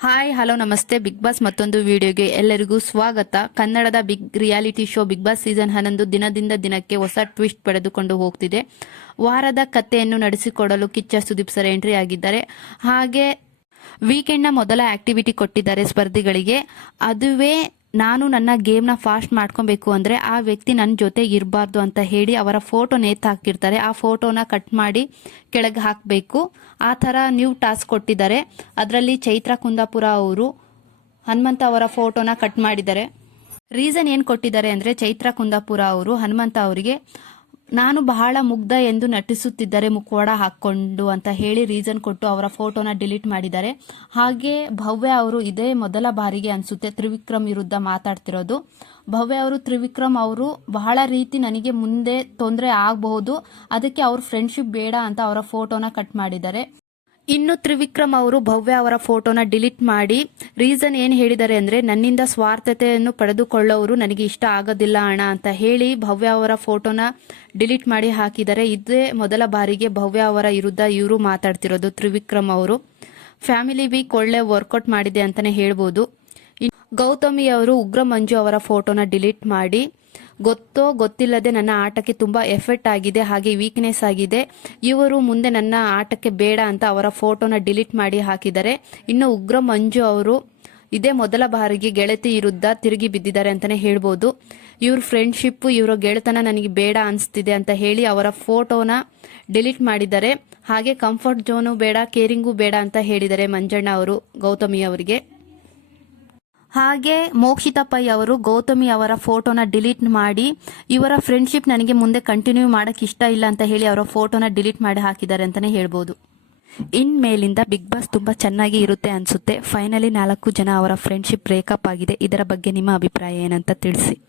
Hi hello ನಮಸ್ತೆ. Bigg Boss ಮತ್ತೊಂದು ವಿಡಿಯೋಗೆ ಎಲ್ಲರಿಗೂ ಸ್ವಾಗತ. ಕನ್ನಡದ big reality show Bigg Boss season ಹನ್ನೊಂದು ದಿನದಿಂದ ದಿನಕ್ಕೆ ಹೊಸ ಟ್ವಿಸ್ಟ್ ಪಡೆದುಕೊಂಡು ಹೋಗ್ತಿದೆ. ವಾರದ ಕಥೆಯನ್ನು ನಡೆಸಿಕೊಡಲು ಕಿಚ್ಚ ಸುದೀಪ್ ಸರ್ ಎಂಟ್ರಿ ಆಗಿದ್ದಾರೆ. ಹಾಗೆ ವೀಕೆಂಡ್ನ ಮೊದಲ ಆಕ್ಟಿವಿಟಿ ಕೊಟ್ಟಿದ್ದಾರೆ ಸ್ಪರ್ಧಿಗಳಿಗೆ. ಅದುವೇ ನಾನು ನನ್ನ ಗೇಮ್ನ ಫಾಸ್ಟ್ ಮಾಡ್ಕೊಬೇಕು ಅಂದರೆ ಆ ವ್ಯಕ್ತಿ ನನ್ನ ಜೊತೆ ಇರಬಾರ್ದು ಅಂತ ಹೇಳಿ ಅವರ ಫೋಟೋ ನೇತು ಹಾಕಿರ್ತಾರೆ. ಆ ಫೋಟೋನ ಕಟ್ ಮಾಡಿ ಕೆಳಗೆ ಹಾಕಬೇಕು. ಆ ಥರ ನ್ಯೂ ಟಾಸ್ಕ್ ಕೊಟ್ಟಿದ್ದಾರೆ. ಅದರಲ್ಲಿ ಚೈತ್ರ ಕುಂದಾಪುರ ಅವರು ಹನುಮಂತ ಅವರ ಫೋಟೋನ ಕಟ್ ಮಾಡಿದ್ದಾರೆ. ರೀಸನ್ ಏನು ಕೊಟ್ಟಿದ್ದಾರೆ ಅಂದರೆ ಚೈತ್ರ ಕುಂದಾಪುರ ಅವರು ಹನುಮಂತ ಅವರಿಗೆ ನಾನು ಬಹಳ ಮುಗ್ಧ ಎಂದು ನಟಿಸುತ್ತಿದ್ದರೆ ಮುಖವಾಡ ಹಾಕ್ಕೊಂಡು ಅಂತ ಹೇಳಿ ರೀಸನ್ ಕೊಟ್ಟು ಅವರ ಫೋಟೋನ ಡಿಲೀಟ್ ಮಾಡಿದ್ದಾರೆ. ಹಾಗೆ ಭವ್ಯ ಅವರು ಇದೇ ಮೊದಲ ಬಾರಿಗೆ ಅನಿಸುತ್ತೆ ತ್ರಿವಿಕ್ರಮ್ ವಿರುದ್ಧ ಮಾತಾಡ್ತಿರೋದು. ಭವ್ಯ ಅವರು, ತ್ರಿವಿಕ್ರಮ್ ಅವರು ಬಹಳ ರೀತಿ ನನಗೆ ಮುಂದೆ ತೊಂದರೆ ಆಗಬಹುದು. ಅದಕ್ಕೆ ಅವ್ರ ಫ್ರೆಂಡ್ಶಿಪ್ ಬೇಡ ಅಂತ ಅವರ ಫೋಟೋನ ಕಟ್ ಮಾಡಿದ್ದಾರೆ. ಇನ್ನು ತ್ರಿವಿಕ್ರಮ್ ಅವರು ಭವ್ಯ ಅವರ ಫೋಟೋನ ಡಿಲೀಟ್ ಮಾಡಿ ರೀಸನ್ ಏನು ಹೇಳಿದ್ದಾರೆ ಅಂದರೆ ನನ್ನಿಂದ ಸ್ವಾರ್ಥತೆಯನ್ನು ಪಡೆದುಕೊಳ್ಳೋರು ನನಗೆ ಇಷ್ಟ ಆಗೋದಿಲ್ಲ ಅಣ್ಣ ಅಂತ ಹೇಳಿ ಭವ್ಯ ಅವರ ಫೋಟೋನ ಡಿಲೀಟ್ ಮಾಡಿ ಹಾಕಿದ್ದಾರೆ. ಇದೇ ಮೊದಲ ಬಾರಿಗೆ ಭವ್ಯ ಅವರ ವಿರುದ್ಧ ಇವರು ಮಾತಾಡ್ತಿರೋದು ತ್ರಿವಿಕ್ರಮ್ ಅವರು. ಫ್ಯಾಮಿಲಿ ವೀಕ್ ಒಳ್ಳೆ ವರ್ಕೌಟ್ ಮಾಡಿದೆ ಅಂತಲೇ ಹೇಳ್ಬೋದು. ಗೌತಮಿ ಅವರು ಉಗ್ರ ಮಂಜು ಅವರ ಫೋಟೋನ ಡಿಲೀಟ್ ಮಾಡಿ ಗೊತ್ತೋ ಗೊತ್ತಿಲ್ಲದೆ ನನ್ನ ಆಟಕ್ಕೆ ತುಂಬಾ ಎಫೆಕ್ಟ್ ಆಗಿದೆ, ಹಾಗೆ ವೀಕ್ನೆಸ್ ಆಗಿದೆ. ಇವರು ಮುಂದೆ ನನ್ನ ಆಟಕ್ಕೆ ಬೇಡ ಅಂತ ಅವರ ಫೋಟೋನ ಡಿಲೀಟ್ ಮಾಡಿ ಹಾಕಿದ್ದಾರೆ. ಇನ್ನು ಉಗ್ರ ಮಂಜು ಅವರು ಇದೇ ಮೊದಲ ಬಾರಿಗೆ ಗೆಳತಿ ವಿರುದ್ಧ ತಿರುಗಿ ಬಿದ್ದಿದ್ದಾರೆ ಅಂತಾನೆ ಹೇಳ್ಬೋದು. ಇವ್ರ ಫ್ರೆಂಡ್ಶಿಪ್ ಇವರ ಗೆಳೆತನ ನನಗೆ ಬೇಡ ಅನಿಸ್ತಿದೆ ಅಂತ ಹೇಳಿ ಅವರ ಫೋಟೋನ ಡಿಲೀಟ್ ಮಾಡಿದ್ದಾರೆ. ಹಾಗೆ ಕಂಫರ್ಟ್ ಝೋನು ಬೇಡ ಕೇರಿಂಗು ಬೇಡ ಅಂತ ಹೇಳಿದ್ದಾರೆ ಮಂಜಣ್ಣ ಅವರು, ಗೌತಮಿ ಅವರಿಗೆ. ಹಾಗೆ ಮೋಕ್ಷಿತಾ ಪೈ ಅವರು ಗೌತಮಿ ಅವರ ಫೋಟೋನ ಡಿಲೀಟ್ ಮಾಡಿ, ಇವರ ಫ್ರೆಂಡ್ಶಿಪ್ ನನಗೆ ಮುಂದೆ ಕಂಟಿನ್ಯೂ ಮಾಡಕ್ಕೆ ಇಷ್ಟ ಇಲ್ಲ ಅಂತ ಹೇಳಿ ಅವರ ಫೋಟೋನ ಡಿಲೀಟ್ ಮಾಡಿ ಹಾಕಿದ್ದಾರೆ ಅಂತಾನೆ ಹೇಳ್ಬೋದು. ಇನ್ಮೇಲಿಂದ ಬಿಗ್ ಬಾಸ್ ತುಂಬಾ ಚೆನ್ನಾಗಿ ಇರುತ್ತೆ ಅನ್ಸುತ್ತೆ. ಫೈನಲಿ ನಾಲ್ಕು ಜನ ಅವರ ಫ್ರೆಂಡ್ಶಿಪ್ ಬ್ರೇಕಪ್ ಆಗಿದೆ. ಇದರ ಬಗ್ಗೆ ನಿಮ್ಮ ಅಭಿಪ್ರಾಯ ಏನಂತ ತಿಳಿಸಿ.